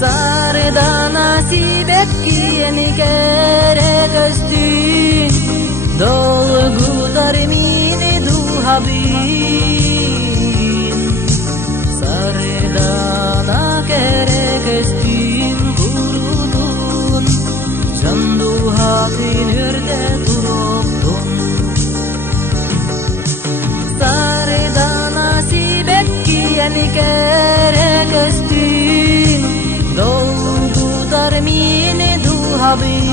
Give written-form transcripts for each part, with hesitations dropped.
Sardana sibetki eni kerek östün dolgu darmini du habin Sardana kerek östün kurudun candu hatin ürde duruktun Sardana sibetki eni kerek östün dolgu darmini du habin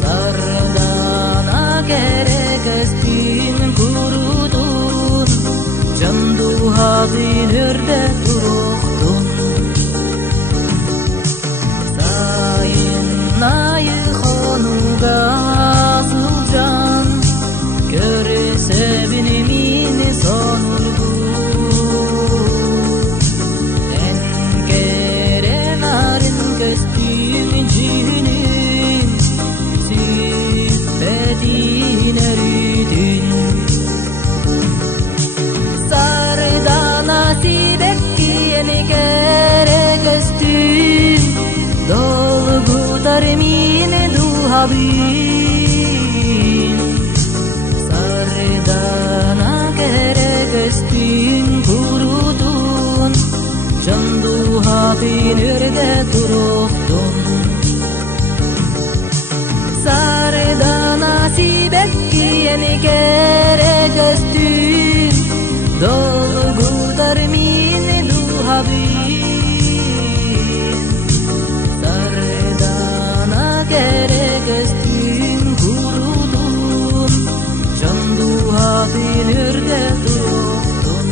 Sardana kerek östün kurudun candu hatin ürde duruktun Sayın nayı konuga sulcan görse binimini sonurgu Sardana sibetki eni kerek östün dolgu darmini du habin Sardana kerek östün kurudun candu habin ürde duruktun Sardana sibetki eni kerek östün dolgu darmini du habin Sardana kerek östün kurudun candu habin ürde duruktun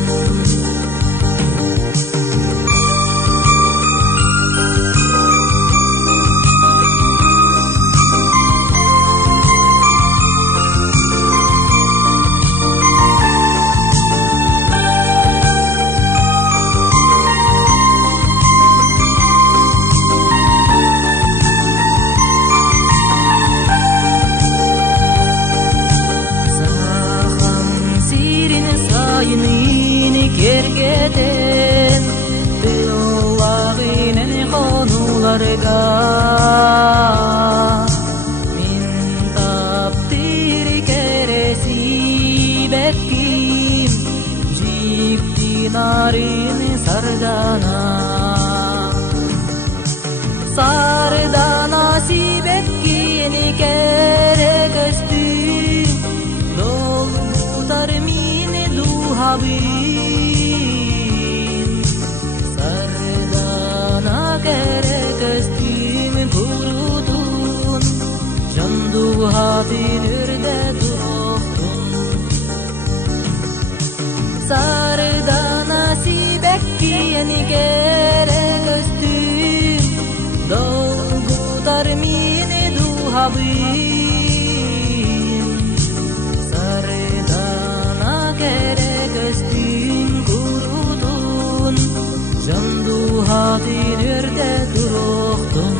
Kergeden beolaginen konularga min taptir keresi bekkim jikti narin Sardana Sardana sibetki eni kerek östün dolgu darmini du habin Sardana kerek östün kurudun candu habin ürde duruktun Sardana sibetki eni kerek östün dolgu darmini du habin Sardana kerek östün kurudun candu hatin ürde duruktun